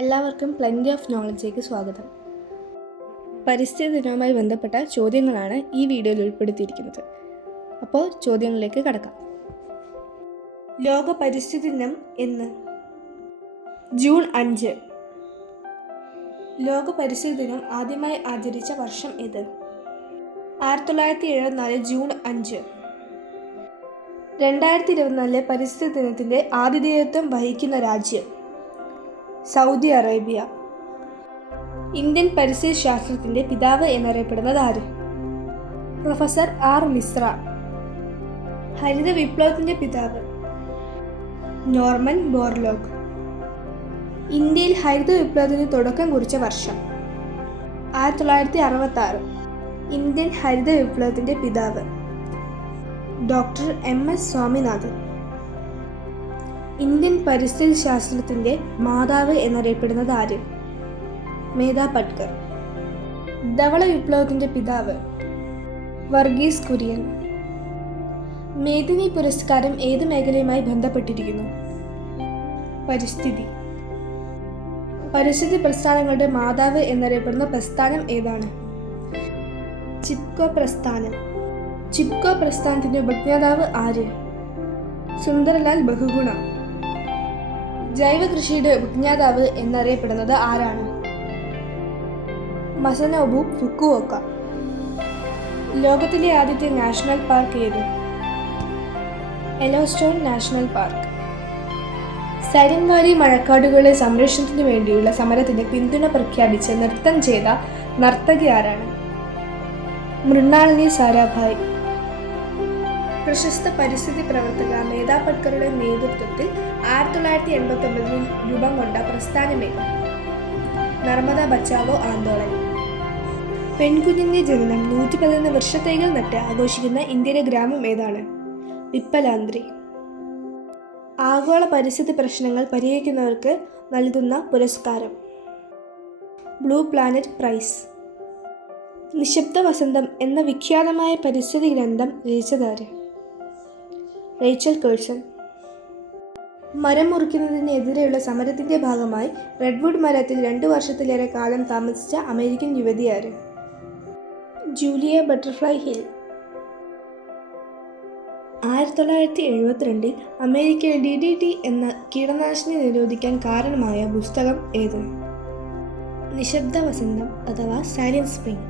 എല്ലാവർക്കും plenty of നോളജിലേക്ക് സ്വാഗതം. പരിസ്ഥിതി ദിനവുമായി ബന്ധപ്പെട്ട ചോദ്യങ്ങളാണ് ഈ വീഡിയോയിൽ ഉൾപ്പെടുത്തിയിരിക്കുന്നത്. അപ്പോൾ ചോദ്യങ്ങളിലേക്ക് കടക്കാം. ലോക പരിസ്ഥിതി ദിനം എന്ന്? ജൂൺ 5. ലോക പരിസ്ഥിതി ദിനം ആദ്യമായി ആചരിച്ച വർഷം ഏത്? 1974 ജൂൺ 5. 2024 പരിസ്ഥിതി ദിനത്തിൻ്റെ ആതിഥേയത്വം വഹിക്കുന്ന രാജ്യം? Saudi Arabia. ഇന്ത്യൻ പരിസ്ഥിതി ശാസ്ത്രത്തിൻ്റെ പിതാവ് എന്നറിയപ്പെടുന്നത് ആര്? Professor R Mishra. ഹരിത വിപ്ലവത്തിൻ്റെ പിതാവ്? Norman Borlaug. ഇന്ത്യയിൽ ഹരിത വിപ്ലവത്തിന് തുടക്കം കുറിച്ച വർഷം? 1966. ഇന്ത്യൻ ഹരിത വിപ്ലവത്തിൻ്റെ പിതാവ്? Doctor MS Swaminathan. ഇന്ത്യൻ പരിസ്ഥിതി ശാസ്ത്രത്തിൻ്റെ മാതാവ് എന്നറിയപ്പെടുന്നത് ആര്? മേധ പട്കർ. ധവള വിപ്ലവത്തിൻ്റെ പിതാവ്? വർഗീസ് കുര്യൻ. മേദിനി പുരസ്കാരം ഏത് മേഖലയുമായി ബന്ധപ്പെട്ടിരിക്കുന്നു? പരിസ്ഥിതി. പരിസ്ഥിതി പ്രസ്ഥാനങ്ങളുടെ മാതാവ് എന്നറിയപ്പെടുന്ന പ്രസ്ഥാനം ഏതാണ്? ചിപ്കോ പ്രസ്ഥാനം. ചിപ്കോ പ്രസ്ഥാനത്തിൻ്റെ ഉപജ്ഞാതാവ് ആര്? സുന്ദർലാൽ ബഹുഗുണ. ജൈവ കൃഷിയുടെ ഉപജ്ഞാതാവ് എന്നറിയപ്പെടുന്നത് ആരാണ്? മസനോബു ഫുക്കുവോക്ക. ലോകത്തിലെ ആദ്യത്തെ നാഷണൽ പാർക്ക് ഏത്? യെലോസ്റ്റോൺ നാഷണൽ പാർക്ക്. സൈലന്റ് വാലി മഴക്കാടുകളുടെ സംരക്ഷണത്തിനു വേണ്ടിയുള്ള സമരത്തിന് പിന്തുണ പ്രഖ്യാപിച്ച് നൃത്തം ചെയ്ത നർത്തകി ആരാണ്? മൃണാളിനി സാരാഭായ്. പ്രശസ്ത പരിസ്ഥിതി പ്രവർത്തക മേധ പട്കറുടെ നേതൃത്വത്തിൽ 1989 രൂപം കൊണ്ട പ്രസ്ഥാനമേത്? നർമ്മദ ബച്ചാവോ ആന്തോളൻ. പെൺകുഞ്ഞിന്റെ ജനനം 111 വൃക്ഷത്തൈകൾ നട്ട് ആഘോഷിക്കുന്ന ഇന്ത്യയിലെ ഗ്രാമം ഏതാണ്? പിപ്പലാന്ത്രി. ആഗോള പരിസ്ഥിതി പ്രശ്നങ്ങൾ പരിഹരിക്കുന്നവർക്ക് നൽകുന്ന പുരസ്കാരം? Blue planet prize. നിശബ്ദ വസന്തം എന്ന വിഖ്യാതമായ പരിസ്ഥിതി ഗ്രന്ഥം രചിച്ചതാര്? Rachel Carson. മരം മുറിക്കുന്നതിനെതിരെയുള്ള സമരത്തിൻ്റെ ഭാഗമായി റെഡ്വുഡ് മരത്തിൽ 2 വർഷത്തിലേറെ കാലം താമസിച്ച അമേരിക്കൻ യുവതി ആര്? Julia butterfly hill. 1972 അമേരിക്കയിൽ DDT എന്ന കീടനാശിനി നിരോധിക്കാൻ കാരണമായ പുസ്തകം ഏത്? നിശബ്ദ വസന്തം അഥവാ സൈലന്റ് സ്പ്രിംഗ്.